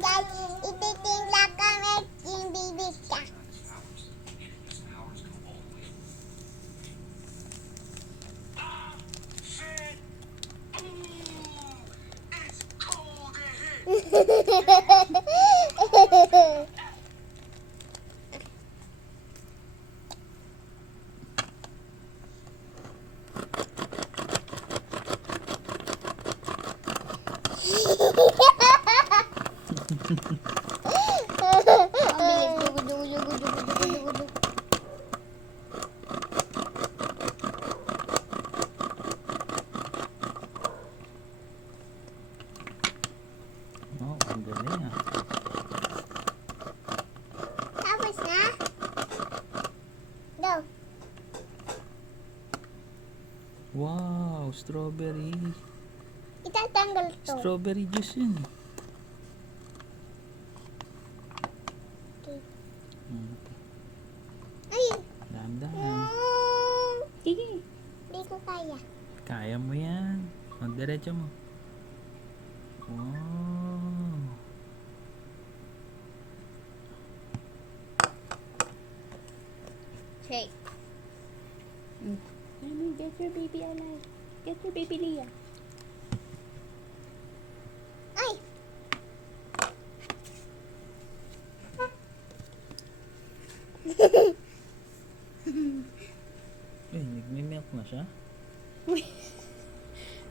guys, ititingla kami yung bibigka. Oh, ang galing ah. Tapos na? Go. Wow, strawberry. Itatanggal to. Strawberry juice yun. Okay. Hmm. Ay! Dahan-dahan. Sige. Hindi ko kaya. Kaya mo yan. Magdiretso mo. Wow. Shake. Mommy, get your baby alive. Get your baby Leah. Ay! Uy, nagme-milk na siya.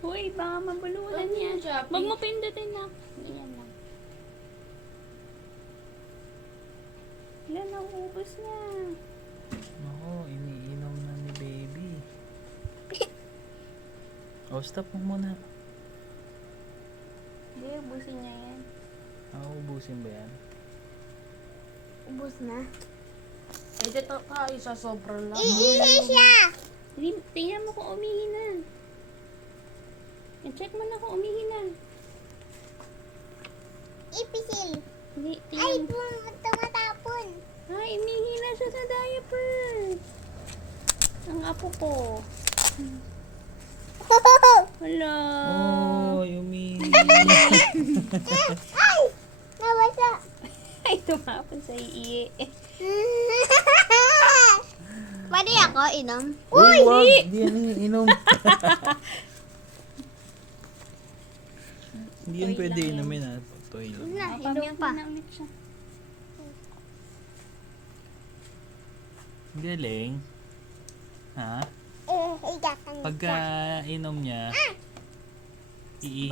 Uy, baka mabulunan yan. Wag mo pindutin na. Yan lang. Yan, nauubos na. Ako, iniinom na ni baby. Oh, stop mo muna. Hindi, ubusin niya yan. Ubusin ba yan? Ubus na. Eh, dito ka, isa sobrang lang. Iihi siya! Tingnan mo kung umihi na. I-check mo na kung umihi na. Ipisil. Hindi, Ay, tingnan mo. tumatapon. Ay, umihi na siya sa diaper. Ang apo ko. Hala. Oh, yumi. Ay! Nabasa. Ay, tumapon sa iihi. Pwede ako inom? Uy, wag! Hindi yan inom. Hindi yan Toy pwede lang yan. inumin ah. Toy lang. Na, inom Pamilk pa. na ulit siya. Galing. Ha? Igatan Pagka inom niya, iihi